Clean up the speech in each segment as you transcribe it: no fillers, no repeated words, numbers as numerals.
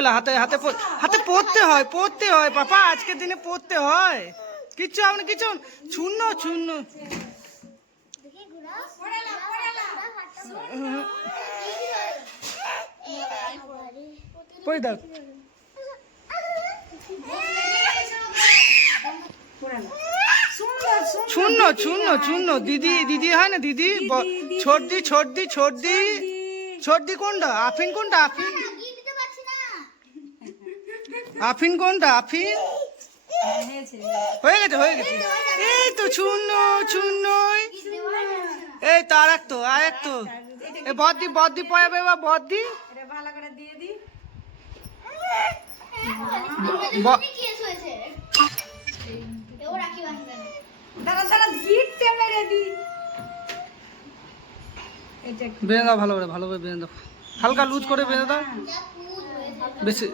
পয়লা হাতে হাতে হাতে পড়তে হয় পাপা, আজকের দিনে পড়তে হয়। কিচ্ছু আপনি কিছু শূন্য শূন্য পড়ে দাও। শূন্য শূন্য শূন্য দিদি দিদি হয় না দিদি, ছোটদি ছোটদি ছোটদি ছোটদি কোনটা, আফিন কোনটা, আফিন আফিন কোনটা, আফিন হয়ে গেছে হয়ে গেছে। এই তো শূন্য শূন্য, এই তো আর এক তো এই বদ্দি বদ্দি পয়াবে বা বদ্দি ভালো করে দিয়ে দি। দাঁড়া দাঁড়া গিফট মেরে দি। বেঁধে দাও ভালো করে, ভালো করে বেঁধে দাও, হালকা লুজ করে বেঁধে দাও বেশি।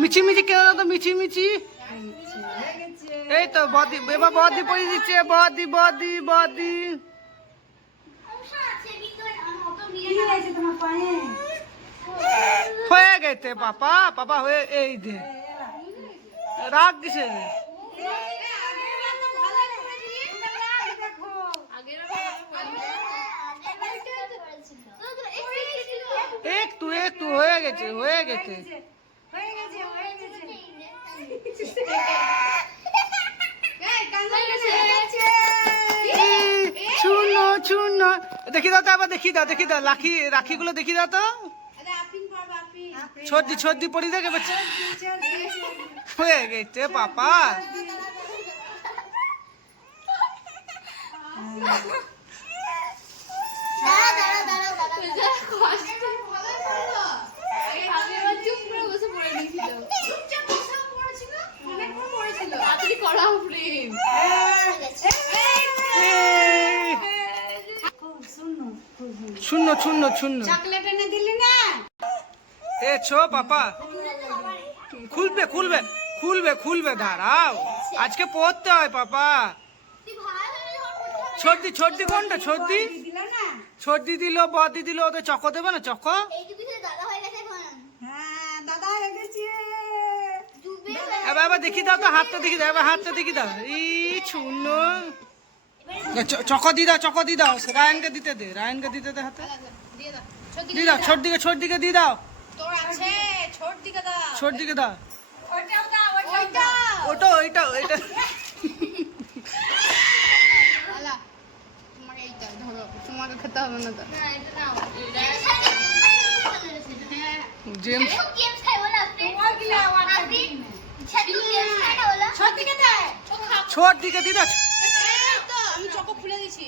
মিছি মিছি কেন দাও তো, মিছি মিছি। এই তো বদি, এবার বদি পরিয়ে দিচ্ছে, বদি বদি বদি। হয়ে গেছে পাপা, পাপা হয়ে, এই দে রাগ কিসে। একটু একটু হয়ে গেছে হয়ে গেছে। শূন্য শূন্য দেখি দাও তো, আবার দেখি দাও দেখি দাও, রাখিগুলো দেখি দাও তো। ছোটদি ছোটদি পড়ি দেখে বাচ্চা হয়ে গেছে পাপা। শূন্য শূন্য শূন্য চকলেট এনে দিলি না? এ ছো পাপা, খুলবে খুলবে খুলবে খুলবে, দাঁড়াও আজকে পড়তে হয় পাপা। ছোটদি ছোটদি কোনটা, ছোটদি দিল না? ছোটদি দিল, বদি দিল, ওদের চকো দেবে না, চকো। হ্যাঁ দাদা হয়ে গেছে। এবার এবার দেখি দাও তো, হাতটা দেখি দাও, এবার হাতটা দেখি দাও। এই শূন্য চকো দি দাও, চকো দি দাও, রায়নকে দিতে দে, রায়নকে দিতে দে হাতে দি দাও, ছোট দিকে দি দাও, ছোট দিকে দাও, ওটা ওইটা ওইটা। তোমাকে খেতে হবে না তো। জেমস ছোট দিকে দি দাও। আমি চকো খুলে দিছি।